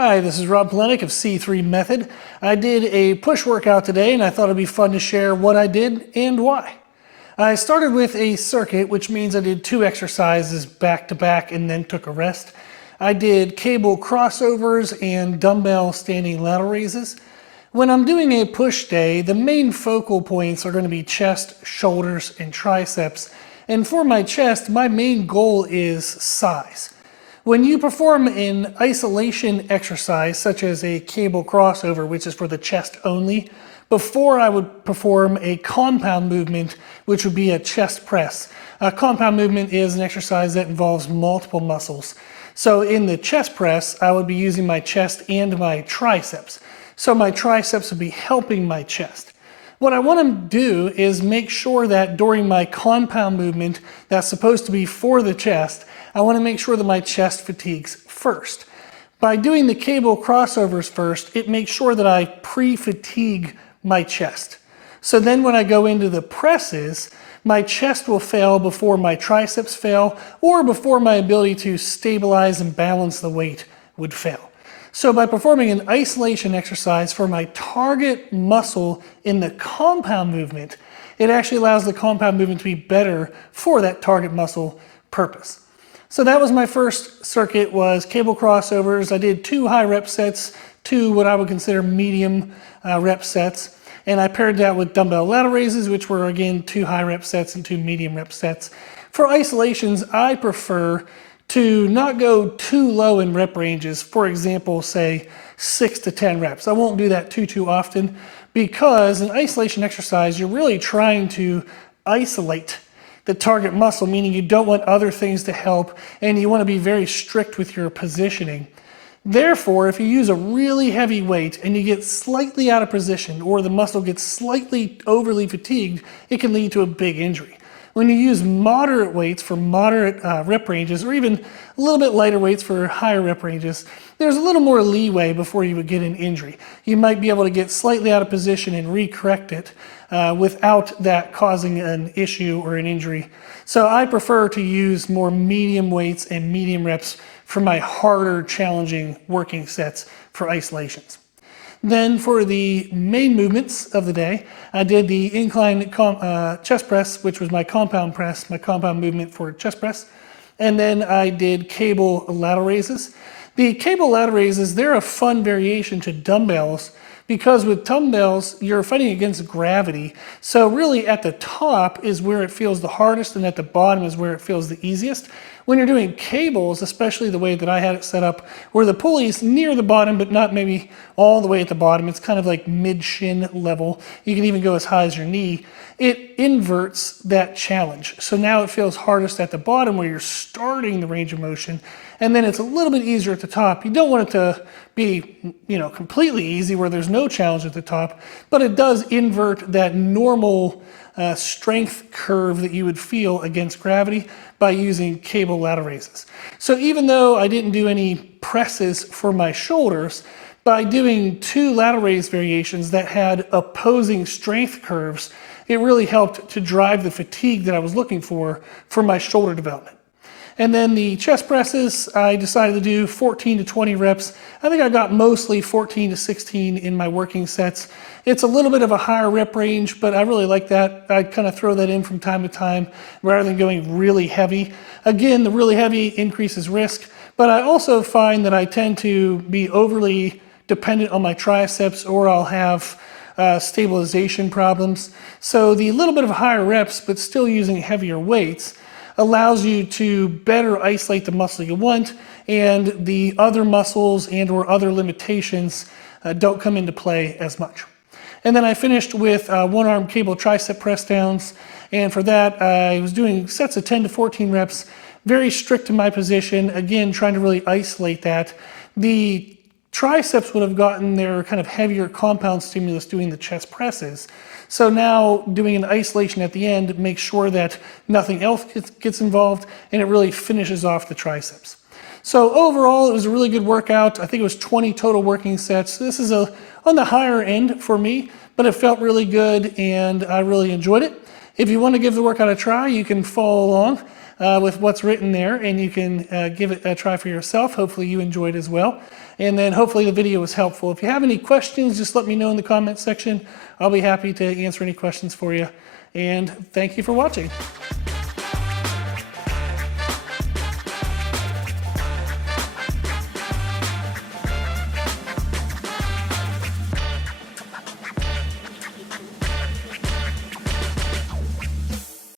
Hi, this is Rob Polenic of C3 Method. I did a push workout today and I thought it'd be fun to share what I did and why. I started with a circuit, which means I did 2 exercises back to back and then took a rest. I did cable crossovers and dumbbell standing lateral raises. When I'm doing a push day, the main focal points are going to be chest, shoulders, and triceps. And for my chest, my main goal is size. When you perform an isolation exercise, such as a cable crossover, which is for the chest only, before I would perform a compound movement, which would be a chest press. A compound movement is an exercise that involves multiple muscles. So in the chest press, I would be using my chest and my triceps. So my triceps would be helping my chest. What I want to do is make sure that during my compound movement that's supposed to be for the chest, I want to make sure that my chest fatigues first. By doing the cable crossovers first, it makes sure that I pre-fatigue my chest. So then when I go into the presses, my chest will fail before my triceps fail or before my ability to stabilize and balance the weight would fail. So by performing an isolation exercise for my target muscle in the compound movement, it actually allows the compound movement to be better for that target muscle purpose. So that was my first circuit, was cable crossovers. I did 2 high rep sets, 2 what I would consider medium rep sets. And I paired that with dumbbell lateral raises, which were again 2 high rep sets and 2 medium rep sets. For isolations, I prefer to not go too low in rep ranges. For example, say 6 to 10 reps. I won't do that too often because in isolation exercise, you're really trying to isolate the target muscle, meaning you don't want other things to help and you want to be very strict with your positioning. Therefore, if you use a really heavy weight and you get slightly out of position or the muscle gets slightly overly fatigued, it can lead to a big injury. When you use moderate weights for moderate rep ranges, or even a little bit lighter weights for higher rep ranges, there's a little more leeway before you would get an injury. You might be able to get slightly out of position and re-correct it without that causing an issue or an injury. So I prefer to use more medium weights and medium reps for my harder, challenging working sets for isolations. Then for the main movements of the day, I did the incline chest press, which was my compound press, my compound movement for chest press. And then I did cable lateral raises. The cable lateral raises, they're a fun variation to dumbbells because with dumbbells, you're fighting against gravity. So really at the top is where it feels the hardest and at the bottom is where it feels the easiest. When you're doing cables, especially the way that I had it set up, where the pulley's near the bottom, but not maybe all the way at the bottom, it's kind of like mid-shin level. You can even go as high as your knee. It inverts that challenge. So now it feels hardest at the bottom where you're starting the range of motion, and then it's a little bit easier at the top. You don't want it to be, completely easy where there's no challenge at the top, but it does invert that normal strength curve that you would feel against gravity by using cable lateral raises. So even though I didn't do any presses for my shoulders, by doing 2 lateral raise variations that had opposing strength curves, it really helped to drive the fatigue that I was looking for my shoulder development. And then the chest presses, I decided to do 14 to 20 reps. I think I got mostly 14 to 16 in my working sets. It's a little bit of a higher rep range, but I really like that. I kind of throw that in from time to time rather than going really heavy. Again, the really heavy increases risk, but I also find that I tend to be overly dependent on my triceps or I'll have stabilization problems. So the little bit of higher reps, but still using heavier weights, allows you to better isolate the muscle you want, and the other muscles and or other limitations don't come into play as much. And then I finished with 1-arm cable tricep press downs, and for that I was doing sets of 10 to 14 reps, very strict in my position, again trying to really isolate that. The triceps would have gotten their kind of heavier compound stimulus doing the chest presses. So now doing an isolation at the end makes sure that nothing else gets involved and it really finishes off the triceps. So overall, it was a really good workout. I think it was 20 total working sets. This is on the higher end for me, but it felt really good and I really enjoyed it. If you want to give the workout a try, you can follow along. with what's written there, and you can give it a try for yourself. Hopefully you enjoyed as well. And then hopefully the video was helpful. If you have any questions, just let me know in the comment section. I'll be happy to answer any questions for you. And thank you for watching.